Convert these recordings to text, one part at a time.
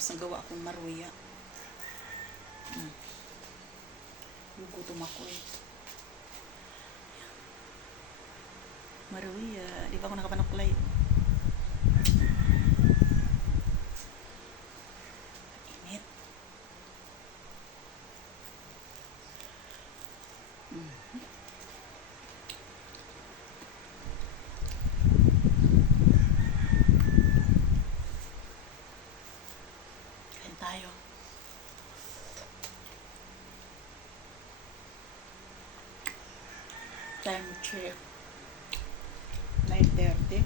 Tapos nagawa akong maruya. Gugutom ako eh. Maruya. Di ba ako nakapanaklay? Init. Kain tayo. Time check. 9:30.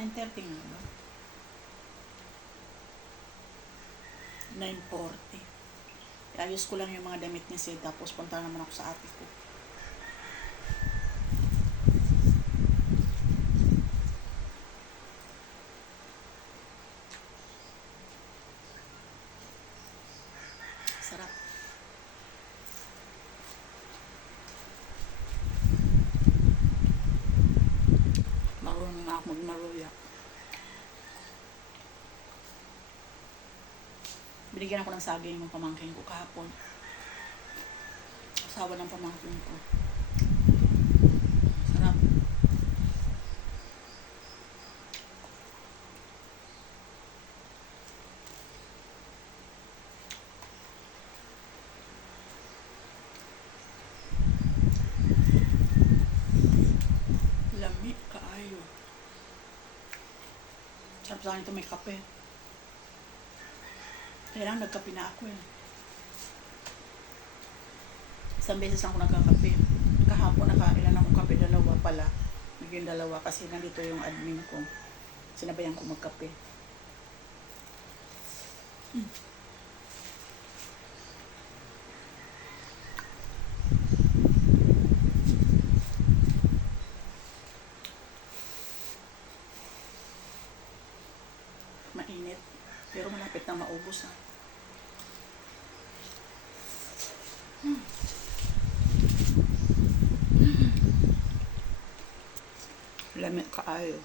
9:30 nga ba? 9:40. Ayos ko lang yung mga damit niya siya. Tapos punta naman ako sa ate ko. Sarap. Marunong na ako magmaruya. Binigyan ako ng saging ng pamangkin ko kahapon. Asawa ng pamangkin ko. Sarap. Lami kaayo. Sarap sa akin ito may kape. Kaya lang nagkape na ako eh. Isang beses lang ako nagkakape. Kahapon nakailan akong kape, dalawa pala. Naging dalawa kasi nandito yung admin ko. Sinabayan ko magkape. Mainit. Pero malapit na maubos ha. Lamig kaayo.